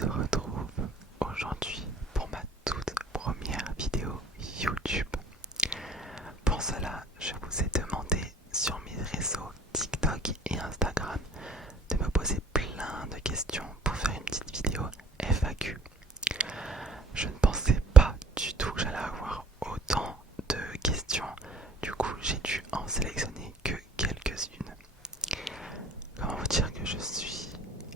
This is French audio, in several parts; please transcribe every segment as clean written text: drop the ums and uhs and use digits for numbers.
se retrouve aujourd'hui pour ma toute première vidéo YouTube. Pour cela, je vous ai demandé sur mes réseaux TikTok et Instagram de me poser plein de questions pour faire une petite vidéo FAQ. Je ne pensais pas du tout que j'allais avoir autant de questions, du coup j'ai dû en sélectionner que quelques-unes. Comment vous dire que je suis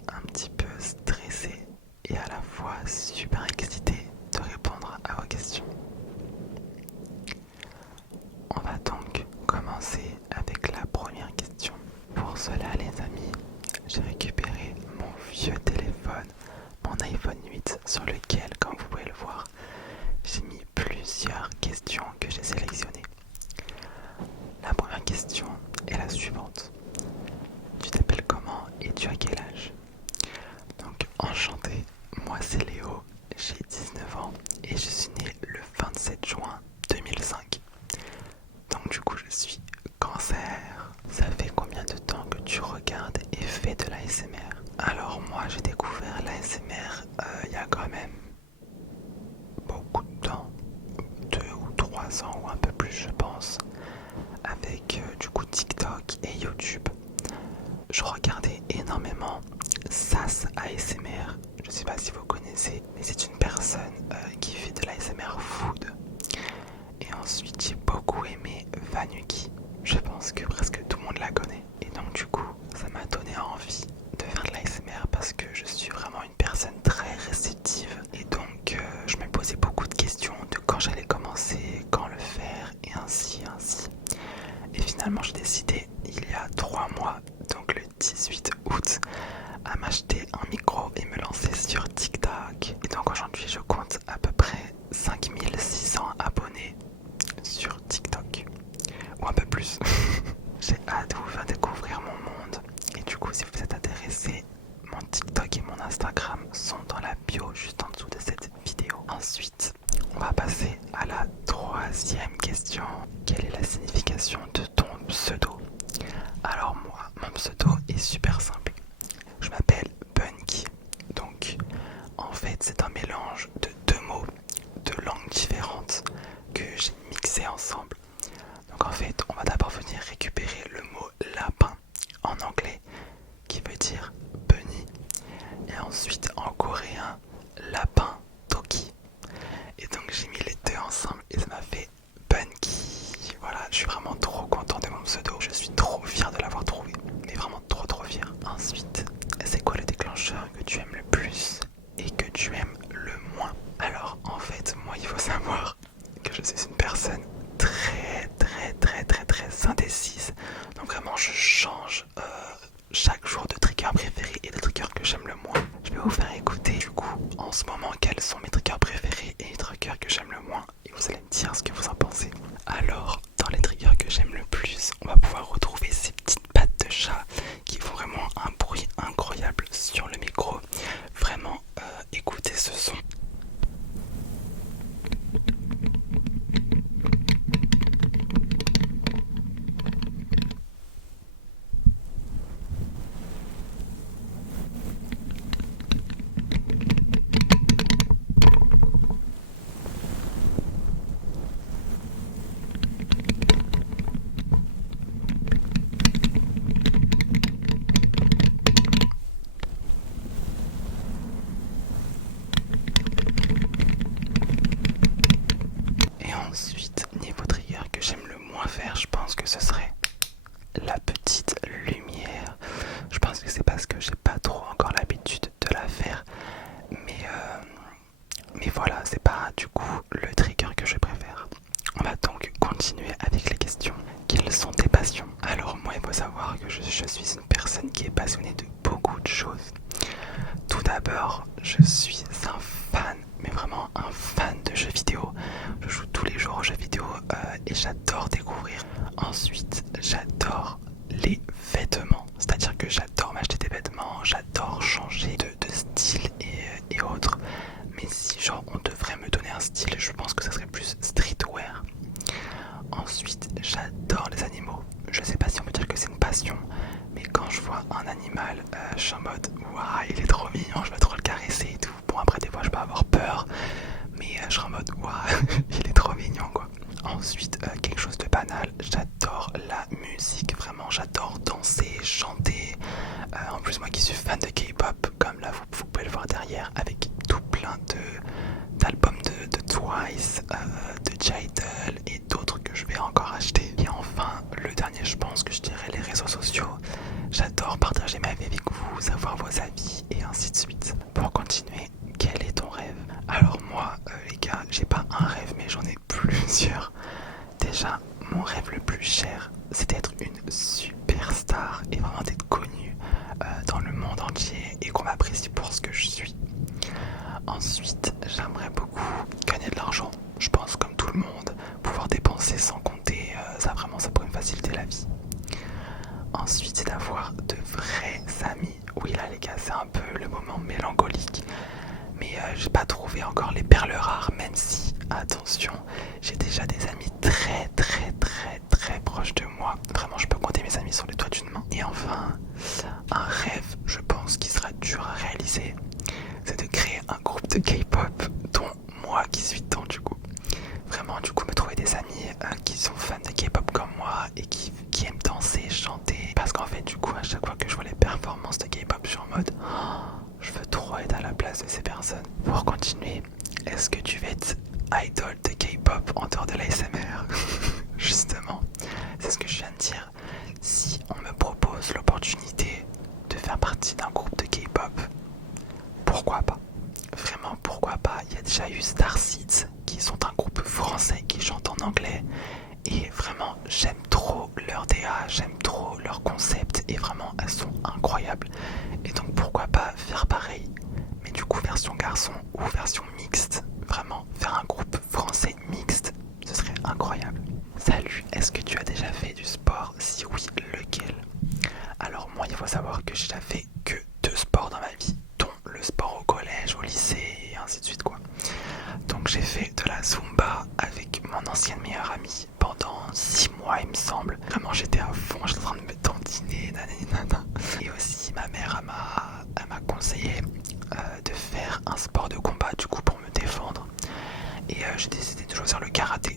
un petit peu stressé et à la fois super excité de répondre à vos questions. On va donc commencer avec la première question. Pour cela les amis, j'ai récupéré mon vieux téléphone, mon iPhone 8 sur lequel, comme vous pouvez le voir, j'ai mis plusieurs questions que j'ai sélectionnées. La première question est la suivante. Tu t'appelles comment et tu as quel âge? Donc enchanté, moi c'est Léo, j'ai 19 ans et je suis né le 27 juin 2005. Donc du coup je suis Cancer. Ça fait combien de temps que tu regardes et fais de l'ASMR? Alors moi j'ai découvert l'ASMR il y a quand même beaucoup de temps, 2 ou 3 ans ou un peu plus je pense, avec du coup TikTok et YouTube. Je regardais énormément Sas ASMR, je sais pas si vous connaissez, mais c'est une personne qui fait de l'ASMR food. Et ensuite j'ai beaucoup aimé Vanuki, je pense que presque tout le monde la connaît. Et donc du coup ça m'a donné envie de faire de l'ASMR parce que je suis vraiment une personne très réceptive. Et donc je me posais beaucoup de questions de quand j'allais commencer, quand le faire et ainsi. Et finalement j'ai décidé il y a 3 mois, donc le 18 août, à m'acheter un micro et me lancer sur TikTok. Et donc aujourd'hui je compte à peu près 5600 abonnés sur TikTok, ou un peu plus. J'ai hâte de vous faire découvrir mon monde. Et du coup si vous êtes intéressé, mon TikTok et mon Instagram sont dans la bio juste en dessous de cette vidéo. Ensuite on va passer à la troisième question. Quelle est la signification de ton pseudo? Alors moi, mon pseudo est super simple. Je m'appelle Bunky. Donc en fait c'est un mélange de deux mots de langues différentes que j'ai mixé ensemble. Donc en fait on va d'abord venir récupérer le mot lapin en anglais qui veut dire bunny, et ensuite en coréen lapin toki. Et donc j'ai mis les deux ensemble et ça m'a fait Bunky. Voilà, je suis vraiment trop content de mon pseudo. Je suis trop fier de l'avoir trouvé. Mais vraiment trop fier. Ensuite, c'est quoi le déclencheur que tu aimes le plus et que tu aimes le moins? Alors en fait, moi il faut savoir que je suis une personne très indécise. Donc vraiment je change chaque jour de trigger préféré et de trigger que j'aime le moins. Je vais vous faire écouter du coup en ce moment quels sont mes triggers préférés et les triggers que j'aime le moins, et vous allez me dire ce que vous en pensez. Alors dans les triggers que j'aime le plus, on va pouvoir retrouver ces petites pattes de chat qui font vraiment un bruit incroyable sur le micro. Vraiment écoutez ce son. Et ensuite, niveau trigger que j'aime le moins faire, je pense que ce serait la petite lumière. Je pense que c'est parce que j'ai pas trop encore l'habitude de la faire, mais voilà, c'est pas du coup le trigger que je préfère. On va donc continuer avec les questions. Quelles sont tes passions? Alors moi il faut savoir que je suis une personne qui est passionnée de beaucoup de choses. Tout d'abord, je suis un fan, mais vraiment un fan de jeux vidéo. Je joue tous les jours aux jeux vidéo et j'adore découvrir. Ensuite, j'adore les vêtements. C'est-à-dire que j'adore m'acheter des vêtements, j'adore changer de style et autres. Mais si genre on devrait me donner un style, je pense que ça serait plus streetwear. Ensuite, j'adore les animaux. Je sais pas si on peut dire que c'est une passion, mais quand je vois un animal, je suis en mode waouh, il est trop mignon, je veux trop le caresser et tout. Bon après des fois je peux avoir peur, mais je serai en mode waouh, il est trop mignon quoi. Ensuite, quelque chose de banal, j'adore la musique, vraiment j'adore danser, chanter. En plus moi qui suis fan de K-pop, comme là vous pouvez le voir derrière, avec tout plein d'albums de Twice, de J-Idol et d'autres que je vais encore acheter. Et enfin, le dernier je pense que je dirais les réseaux sociaux. J'adore partager ma vie avec vous, savoir vos avis et ainsi de suite. Pour continuer, quel est ton rêve? Alors moi, les gars, j'ai pas un rêve mais j'en ai plusieurs. Déjà, mon rêve le plus cher, c'est d'être une superstar et vraiment d'être connue dans le monde entier et qu'on m'apprécie pour ce que je suis. Ensuite, j'aimerais beaucoup gagner de l'argent. Je pense comme tout le monde, pouvoir dépenser sans compter, ça vraiment ça pourrait me faciliter la vie. Ensuite, c'est d'avoir de vrais amis. Oui là les gars, c'est un peu le moment mélancolique. Mais j'ai pas trouvé encore les perles rares, même si, attention, j'ai déjà des amis très proches de moi. Vraiment, je peux compter mes amis sur les doigts d'une main. Et enfin, un rêve, je pense, qui sera dur à réaliser, c'est de créer un groupe de K-pop, dont moi qui suis dedans du coup. Vraiment, du coup, me trouver des amis qui sont fans de K-pop comme moi et qui aiment danser, chanter. Parce qu'en fait, du coup, à chaque fois que je vois les performances de K-pop, je suis en mode je veux trop être à la place de ces personnes. Pour continuer, est-ce que tu veux être idol de K-pop en dehors de l'ASMR? Justement, c'est ce que je viens de dire. Si on me propose l'opportunité de faire partie d'un groupe de K-pop, pourquoi pas? Vraiment, pourquoi pas? Il y a déjà eu Starseeds, qui sont un groupe français qui chante en anglais. Et vraiment, j'aime trop leur DA, j'aime trop leur concept. Et vraiment, elles sont incroyables. Et donc, pourquoi pas faire pareil? Mais du coup, version garçon ou version mixte. Vraiment, faire un groupe français mixte, ce serait incroyable. Salut, est-ce que tu as déjà fait du sport? Si oui, lequel? Alors moi, il faut savoir que j'ai déjà fait que 2 sports dans ma vie, dont le sport au collège, au lycée et ainsi de suite quoi. Donc j'ai fait de la Zumba avec mon ancienne meilleure amie pendant 6 mois il me semble. Vraiment j'étais à fond, j'étais en train de me tantiner, nanana. Et aussi ma mère elle m'a conseillé de faire un sport de combat du coup pour me défendre. Et j'ai décidé de choisir le karaté.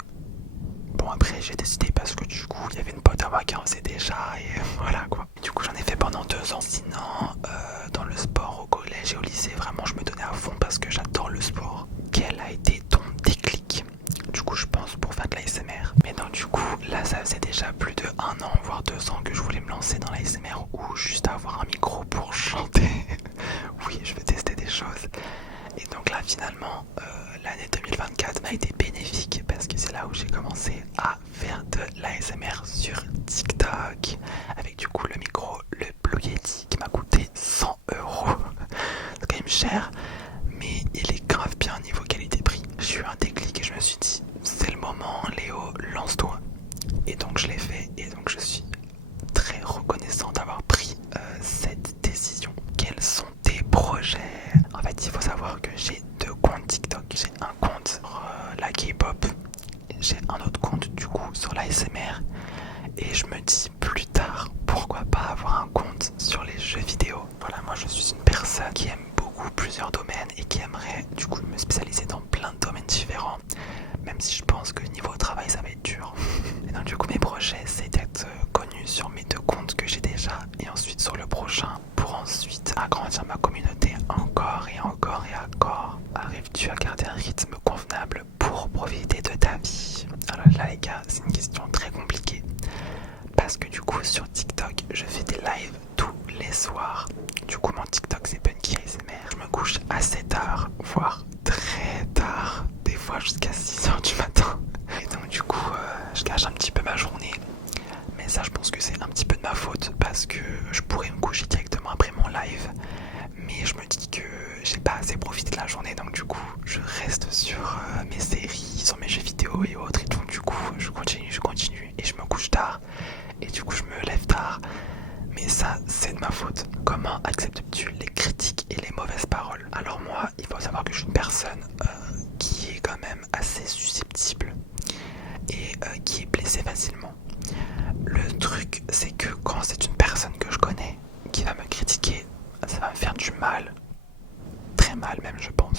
Bon après j'ai décidé parce que du coup il y avait une pote à moi qui en faisait déjà et voilà quoi. Et du coup j'en ai fait pendant 2 ans. Sinon dans le sport au collège et au lycée vraiment je me donnais à fond parce que j'adore le sport. Quel a été ton déclic? Du coup je pense pour faire de l'ASMR. Mais donc du coup là ça faisait déjà plus de 1 an voire 2 ans que je voulais me lancer dans l'ASMR ou juste avoir un micro pour chanter. Oui je veux tester des choses. Et donc là finalement l'année 2024 m'a été bénéfique parce que c'est là où j'ai commencé à faire de l'ASMR sur TikTok avec du coup le micro, le Blue Yeti qui m'a coûté 100 euros. C'est quand même cher mais il est grave bien niveau qualité-prix. J'ai eu un déclic et je me suis dit c'est le moment Léo, lance-toi. Et donc je l'ai fait et donc je suis très reconnaissant d'avoir pris cette décision. Quels sont tes projets? En fait il faut savoir que j'ai 2 comptes TikTok. J'ai un compte sur la K-pop, j'ai un autre compte du coup sur l'ASMR et je me dis plus tard pourquoi pas avoir un compte sur les jeux vidéo. Voilà, moi je suis une personne qui aime beaucoup plusieurs domaines et qui aimerait du coup me spécialiser dans plein de domaines différents, même si je pense que niveau travail ça va être dur. Et donc du coup mes projets c'est d'être connu sur mes 2 comptes que j'ai déjà et ensuite sur le prochain pour ensuite agrandir ma communauté encore et encore et encore. Arrives-tu à garder un rythme convenable pour profiter de ta vie? Alors là les gars c'est une question très compliquée parce que du coup sur TikTok je fais des lives tous les soirs. Du coup mon TikTok c'est Punky ASMR. Je me couche assez tard, voire très tard, des fois jusqu'à 6h du matin. Et donc du coup je gâche un petit peu ma journée. Mais ça je pense que c'est un petit peu de ma faute parce que je pourrais me coucher directement après mon live. Mais je me dis que j'ai pas assez profité de la journée donc du coup je reste sur mes séries, sur mes jeux vidéo et autres. Et donc du coup je continue et je me couche tard. Et du coup je me lève tard. Mais ça c'est de ma faute. Comment acceptes-tu les critiques et les mauvaises paroles? Alors moi il faut savoir que je suis une personne qui est quand même assez susceptible et qui est blessée facilement. Le truc c'est que quand c'est une personne que je connais qui va me critiquer, ça va me faire du mal, très mal même je pense.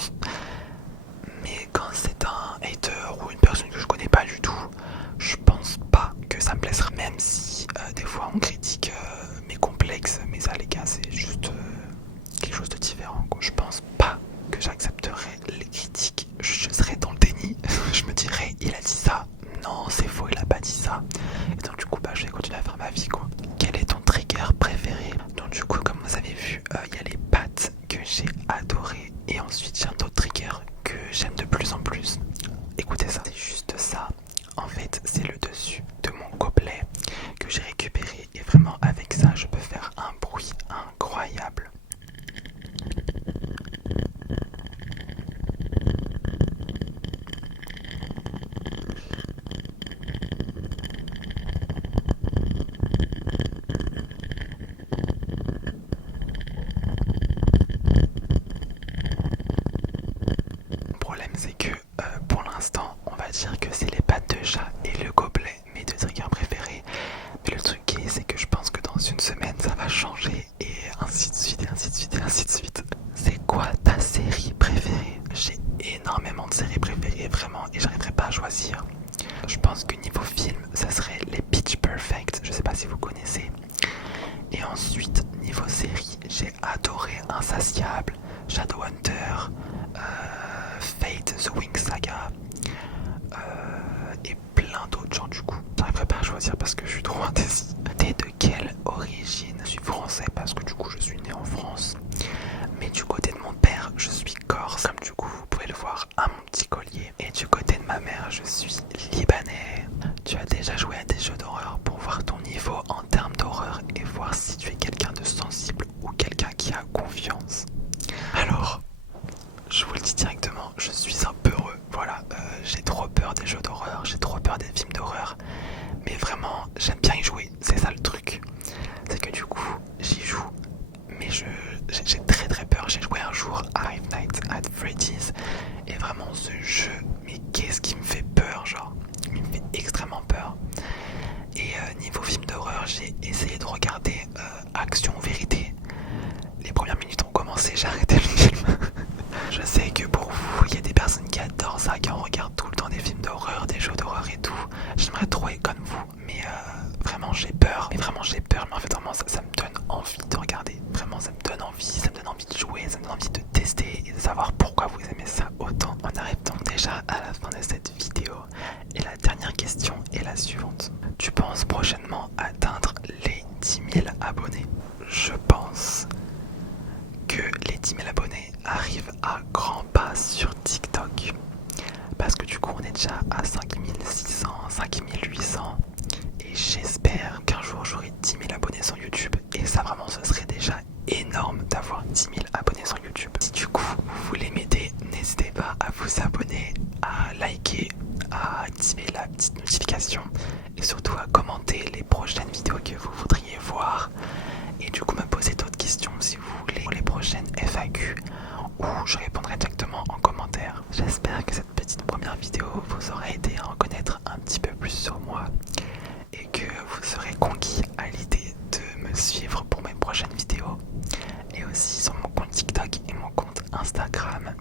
changer et ainsi de suite et ainsi de suite et ainsi de suite. C'est quoi ta série préférée? J'ai énormément de séries préférées vraiment et j'arriverai pas à choisir. Je pense que niveau film, ça serait les Pitch Perfect, je sais pas si vous connaissez. Et ensuite, niveau série, j'ai adoré Insatiable, Shadowhunter, Fate, The Wing Saga et plein d'autres genres du coup. J'arriverai pas à choisir parce que je suis trop indécis. T'es de quelle origine? Je suis français parce que du coup je suis né en France. Mais du côté de mon père, je suis corse, comme du coup vous pouvez le voir à mon petit collier. Et du côté de ma mère, je suis libanais. Tu as déjà joué à des jeux d'horreur pour voir ton niveau en termes d'horreur et voir si tu es quelqu'un de sensible ou quelqu'un qui a confiance. Alors, je vous le dis directement, je suis un peureux. Voilà, j'ai trop peur des jeux d'horreur, j'ai trop peur des films d'horreur. Mais vraiment, j'aime bien y jouer, c'est ça le truc. C'est que du coup, j'y joue, mais j'ai très très peur. J'ai joué un jour à Five Nights at Freddy's et vraiment ce jeu, mais qu'est-ce qui me fait peur, genre, il me fait extrêmement peur. Et niveau film d'horreur, j'ai essayé de regarder Action ou Vérité. Les premières minutes ont commencé, j'ai arrêté le film. Je sais que pour vous, il y a des personnes qui adorent ça, qui en regardent tout le temps des films d'horreur, des jeux d'horreur et tout. J'aimerais trop être comme vous, mais vraiment j'ai peur. Mais vraiment j'ai peur, mais en fait vraiment ça me donne envie de regarder. Vraiment ça me donne envie, ça me donne envie de jouer, ça me donne envie de tester et de savoir pourquoi vous aimez ça autant. On arrive donc déjà à la fin de cette vidéo. Et la dernière question est la suivante. Tu penses prochainement atteindre les 10 000 abonnés? Je pense que les 10 000 abonnés arrivent à grands pas sur TikTok. Parce que du coup on est déjà à 5 600, 5 800. Et j'espère qu'un jour j'aurai 10 000 abonnés sur YouTube. Et ça vraiment ce serait déjà énorme d'avoir 10 000 abonnés sur YouTube. Si du coup vous voulez m'aider, n'hésitez pas à vous abonner, à liker, à activer la petite notification. Et surtout à commenter les prochaines vidéos que vous voudriez voir. Et du coup me poser d'autres questions si vous voulez pour les prochaines FAQ où je répondrai directement en commentaire. J'espère que cette petite première vidéo vous aura aidé à en connaître un petit peu plus sur moi et que vous serez conquis à l'idée de me suivre pour mes prochaines vidéos et aussi sur mon compte TikTok et mon compte Instagram.